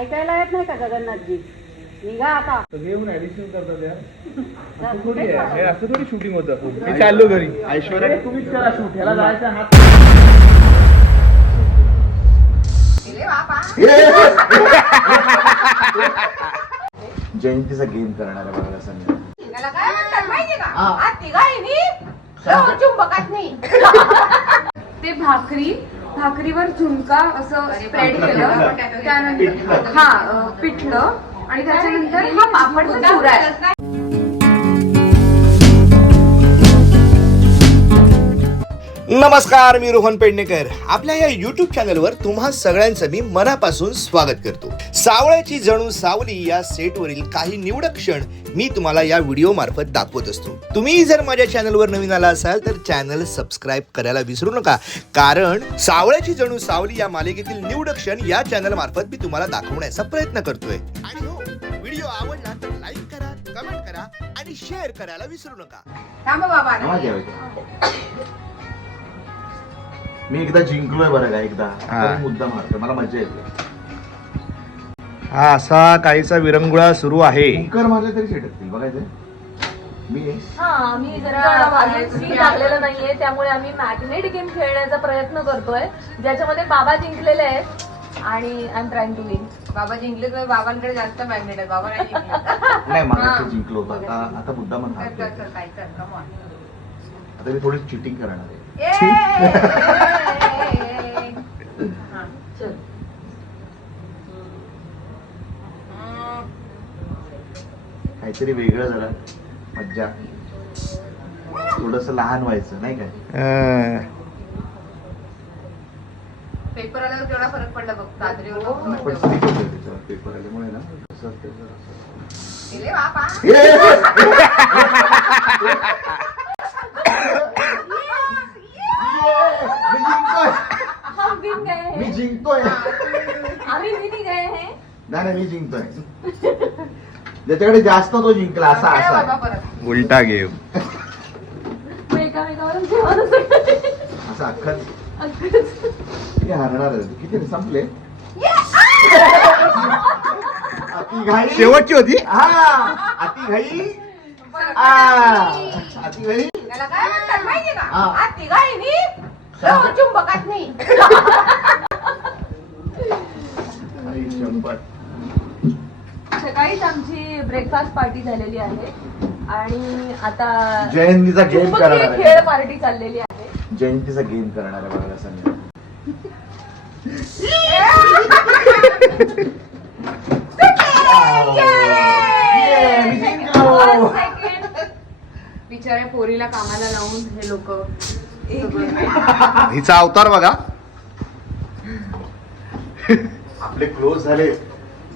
ऐकायला येत नाही का जगन्नाथजी निघा आता. घेऊन ऍडिशनल करतात यार. जा, असं कुठे थोडी आहे. चालला? हे असं थोडी शूटिंग होतं. मी चाललो घरी. ऐश्वर्या तुम्हीच करा शूट ह्याला जायचं हात जयंतीचा गेम करणार आहे बघा संध्या त्याला काय म्हणतात माहितीये का? हा. हा तिघांनी तो चुंबकात नाही. ते भाकरी भाकरीवर झुणका असं स्प्रेड केलं. त्यानंतर. हा पिठलं. आणि त्याच्यानंतर हा पापडचा चुरा नमस्कार मी रोहन पेडणेकर. आपल्या या युट्यूब चॅनलवर तुम्हा सगळ्यांचं मी मनापासून स्वागत करतो. सावळ्याची जणू सावली या सेटवरील काही निवडक क्षण मी तुम्हाला या व्हिडिओ मार्फत दाखवत असतो. तुम्ही जर माझ्या चॅनलवर नवीन आला असाल तर चॅनल सबस्क्राईब करायला विसरू नका. कारण सावळ्याची जणू सावली या मालिकेतील निवडक क्षण या चॅनल मार्फत मी तुम्हाला दाखवण्याचा प्रयत्न करतोय. आणि हो व्हिडिओ आवडला तर लाईक करा कमेंट करा आणि शेअर करायला विसरू नका. थांब बाबा. मी एकदा जिंकलोय बरं का एकदा. हा. तरी मुद्दा मारतो मला मजा येते. हा असा काहीसा विरंगुळा सुरू आहे. कुकर मारले तरी चिटकतील बघायचं मी? आहे. हा आम्ही जरा अजून सीन लागलेलं नाहीये त्यामुळे आम्ही मॅग्नेट गेम खेळण्याचा प्रयत्न करतोय. ज्याच्यामध्ये बाबा जिंकलेले आहेत आणि I am trying to win बाबा जिंकले तर बाबांकडे जास्त मॅग्नेट आहे बाबा नाही जिंकले नाही मला जिंकलो होतं. आता आता मुद्दा मन कर, कर, कर, काय कर, come on. आता मी थोडी चिटिंग करणार आहे. हा. काहीतरी वेगळं जरा मज्जा. थोडस लहान व्हायचं नाही काय पेपर आल्यावर केवढा फरक पडला बघ दादरीवर होतंय त्याच्यावर पेपर आल्यामुळे ना असं असतं, असं असतं. गेले बाबा मी जिंकतोय हम विन गए मी हैं जिंकतोय. आम्ही विन गए हैं. नाही नाही मी जिंकतोय. ज्याच्याकडे जास्त तो जिंकला असा बाबा असा. परत. उलटा गेम मग एकामेकावरून जेवण असं असं अख्खा अगदीच. किती हारणार आहे? किती रे? संपले? अति घाई शेवटची होती? हा अति घाई आ, अति घाई त्याला काय म्हणतात माहितीये का? हा. हा तो चुंबकात नाही सकाळीच आमची ब्रेकफास्ट पार्टी झालेली आहे. आणि आता जयंतीचा गेम चुंबकीय करणार खेळ पार्टी चाललेली आहे. जयंतीचा गेम करणार आहे बघा संध्या. Yeah, जिंकलो. बिचाऱ्या पोरीला कामाला लावून हे लोक. हिचा अवतार बघा. आपले क्लोज झाले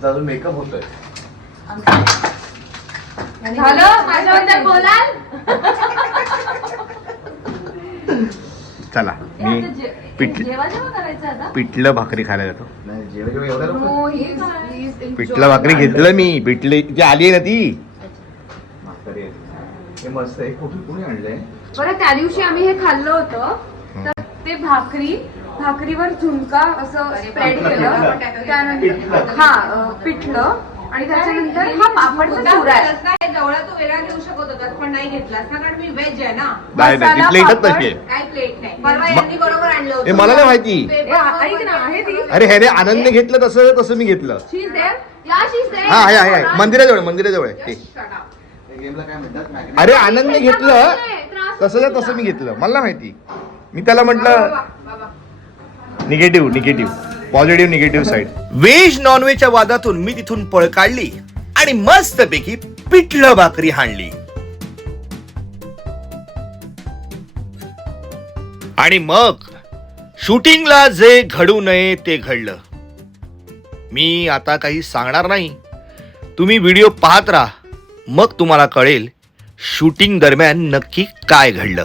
अजून मेकअप होतोय. झालं? माझ्याबद्दल बोलाल? चला हे मी पिठ- जेव्हा जेव्हा करायचं आता? पिठलं भाकरी खायला जातो. नाही जेव्हा जेव्हा एवढ्या लवकर No, he's- he's enjoying पिठलं भाकरी घेतलं मी. पिठली ती आली आहे ना ती. म्हातारी आहे. हे मस्त आहे. कुठे कुणी आणलंय? बरं त्या दिवशी आम्ही हे खाल्लं होतं. तर ते भाकरी भाकरीवर झुणका असं स्प्रेड केलं. त्यानंतर हा पिठलं. आणि त्याच्यानंतर हा पापडचा मुद्दाम चुरा आहे हे जवळ तू वेगळा घेऊ शकत होतास पण नाही घेतलास ना कारण मी व्हेज आहे ना. नाही नाही ती मसाला प्लेटच पापड. तशी आहे काय प्लेट नाही. परवा यांनी बरोबर आणलं हे होतं मला नाही माहिती. ए, ऐक ना आहे ती. अरे ह्याने आनंदने घेतलं तसं तसं मी घेतलं. शीज देव. या शीज देव. हा आहे आहे. मंदिराजवळ मंदिराजवळ. आहे अरे आनंदने घेतलं. तसं तसं मी घेतलं. मला माहिती. मी त्याला म्हटलं. Negative negative. Positive negative side veg नॉनव्हेजच्या वादातून मी तिथून पळ काढली आणि मस्तपैकी पिठलं भाकरी हाणली. आणि मग शूटिंगला जे घडू नये ते घडलं. मी आता काही सांगणार नाही. तुम्ही व्हिडिओ पाहत राहा. मग तुम्हाला कळेल शूटिंग दरम्यान नक्की काय घडलं.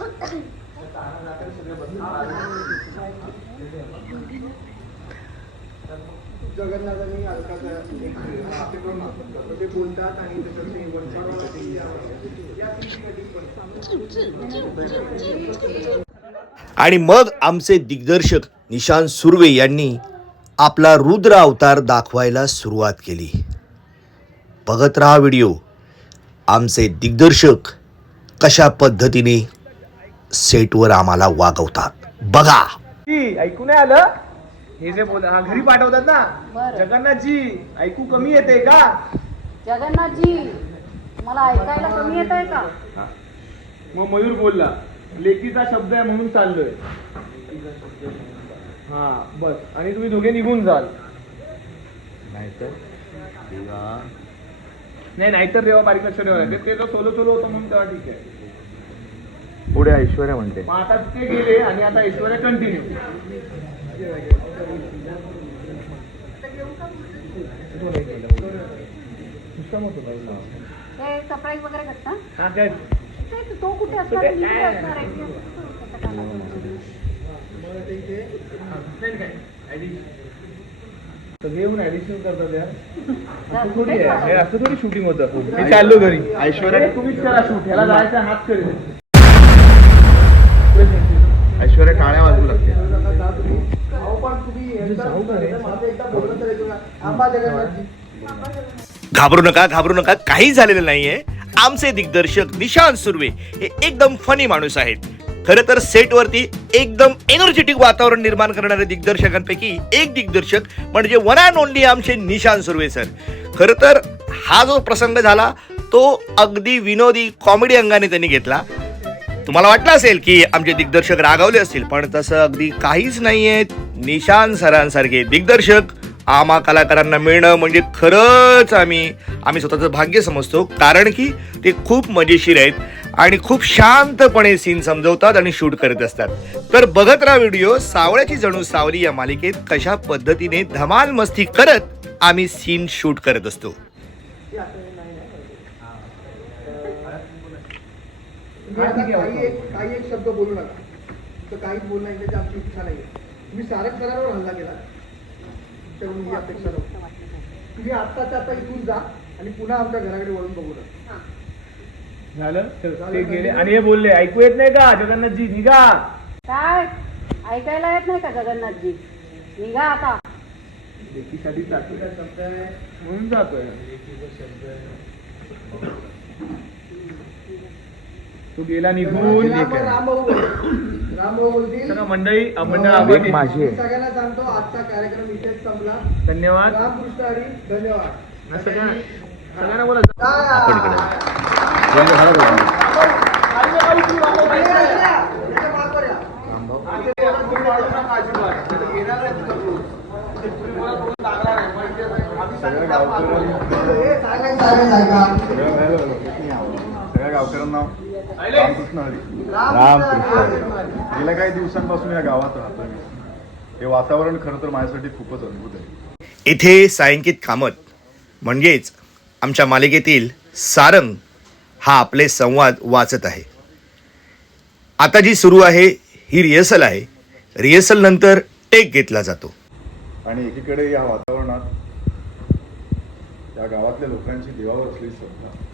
जगन्नाथांनी एक दाखवलं. ते बोलतात आणि त्याच्यात ते आणि मग आमचे दिग्दर्शक निशांत सुर्वे यांनी आपला रुद्र अवतार दाखवायला सुरुवात केली. बघत राहा व्हिडिओ. आमचे दिग्दर्शक कशा पद्धतीने सेटवर आम्हाला वागवतात. बघा. जी ऐकू नाही आलं? हे जे बोल हा घरी पाठवतात ना. बरं. जगन्नाथजी ऐकू कमी येते का? जगन्नाथजी मला ऐकायला कमी येत आहे का मग मयूर बोलला लेकीचा शब्द आहे म्हणून चाललोय. हा बस. आणि तुम्ही दोघे निघून जाल. नाही नाहीतर तेव्हा बारीक लक्ष ठेवा. ते ते जो सोलो सोलो होतं म्हणून तेव्हा ठीक आहे. पुढे ऐश्वर्या म्हणते. मग आता ते गेले आणि आता ऐश्वर्या कंटिन्यू हे सरप्राईज वगैरे करता? काय? ते तो कुठे असणार आहे? मी कुठे असणार आहे? ते असं त्याचा कानात वगैरे. नाही काय सगळे येऊन ऍडिशन करतात यार जा, असं थोडी कुठे आहे. हे. असं थोडी शूटिंग होतं. मी चाललो घरी. ऐश्वर्या- हे तुम्हीच करा शूट ह्याला जायचं हात करेल ऐश्वर्या टाळ्या वाजवू लागते अहो पण तुम्ही एकदा माझं एकदा बोललं तर ऐकूया. आंबा जगन्नाथजी घाबरू नका घाबरू नका. काही झालेलं नाहीये. आमचे दिग्दर्शक निशांत सुर्वे हे एकदम फनी माणूस आहेत. खरं तर सेटवरती एकदम एनर्जेटिक वातावरण निर्माण करणारे दिग्दर्शकांपैकी एक दिग्दर्शक म्हणजे वन अँड ओनली आमचे निशांत सुर्वे सर खरं तर हा जो प्रसंग झाला तो अगदी विनोदी कॉमेडी अंगाने त्यांनी घेतला. तुम्हाला वाटलं असेल की आमचे दिग्दर्शक रागावले असतील पण तसं अगदी काहीच नाहीये. निशांत सरांसारखे दिग्दर्शक आम्हा कलाकारांना मिळणं म्हणजे खरंच आम्ही आम्ही स्वतःचं भाग्य समजतो. कारण की ते खूप मजेशीर आहेत आणि खूप शांतपणे सीन समजवतात आणि शूट करत असतात. तर बघत राहा व्हिडिओ सावळ्याची जणू सावली या मालिकेत कशा पद्धतीने धमाल मस्ती करत आम्ही सीन शूट करत असतो. काही एक शब्द बोलू नका. तर काहीच बोलणं आमची इच्छा नाही मी सारंग सरांवर हल्ला केला. तुमच्याकडून ही अपेक्षा नव्हती तुम्ही आत्ताच्या आता इथून जा आणि पुन्हा आमच्या घराकडे वळून बघू नका. झालं? ते गेले. आणि हे बोलले ऐकू येत नाही का? जगन्नाथजी निघा. काय? ऐकायला येत नाही का जगन्नाथजी? निघा आता. लेकीसाठी जातोय म्हणून जातोय. तो गेला निघून मंडळी मंडळ आहे सगळ्यांना सांगतो आजचा कार्यक्रम इथेच संपला धन्यवाद रामकृष्ण हरी धन्यवाद ना सगळ्यांना सगळ्यांना बोला आपण सगळ्या गावकऱ्यांना रामकृष्ण हरी. रामकृष्ण हरी गेल्या काही दिवसांपासून या गावात राहतो मी. हे वातावरण खरं तर माझ्यासाठी खूपच अद्भुत आहे. इथे सायंकित कामत म्हणजेच आमच्या मालिकेतील सारंग हा आपले संवाद वाचत आहे. आता जी सुरू आहे ही रिहर्सल आहे. रिहर्सल नंतर टेक घेतला जातो. आणि एकीकडे या वातावरणात या गावातल्या लोकांची देवावर असलेली श्रद्धा.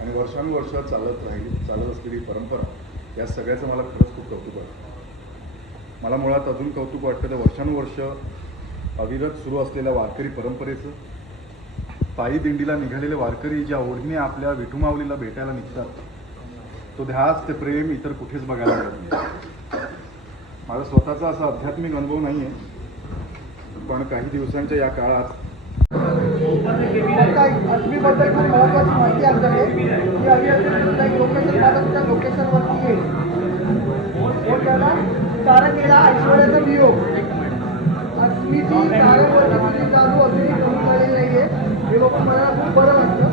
आणि वर्षानुवर्ष चालत राहिली चालत असलेली परंपरा या सगळ्याचं मला खरंच खूप कौतुक वाटतं. मला मुळात अजून कौतुक वाटतं तर वर्षानुवर्ष अविरत सुरू असलेल्या वारकरी परंपरेचं. पायी दिंडीला निघालेले वारकरी ज्या ओढीने आपल्या विठुमावलीला भेटायला निघतात तो ध्यास ते प्रेम इतर कुठेच बघायला मिळत नाही. माझा स्वतःचा असा आध्यात्मिक अनुभव नाही आहे पण काही दिवसांच्या या काळात अग्नीबद्दल खूप महत्वाची माहिती आमच्याकडे. की आम्ही अग्नीबद्दल एक लोकेशन माझं तुमच्या लोकेशनवरती येईल. त्याला सारंग ऐश्वर्याचा वियोग अग्नीची सारंगवरची तुझी चालू अजूनही कमी झालेली नाहीये. हे बघून मला खूप बरं वाटतं.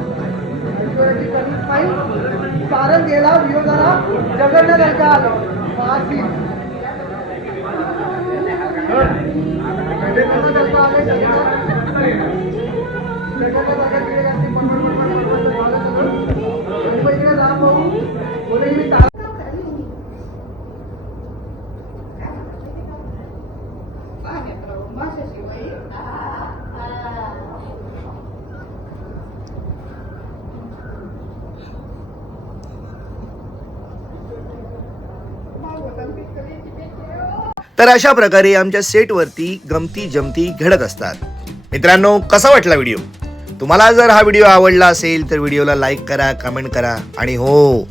ऐश्वर्याची कमी नाही. कारण गेला वियोगाला जगन्नाथ ऐका आलं फाशी तर अशा प्रकारे आमच्या सेटवरती गमती जमती घडत असतात. मित्रांनो कसा वाटला व्हिडिओ? तुम्हाला जर हा व्हिडिओ आवडला असेल तर व्हिडिओला लाईक करा कमेंट करा. आणि हो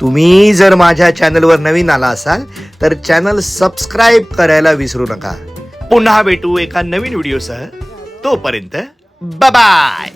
तुम्ही जर माझ्या चॅनलवर नवीन आला असाल तर चॅनल सबस्क्राईब करायला विसरू नका. पुन्हा भेटू एका नवीन व्हिडिओसह. तोपर्यंत बाय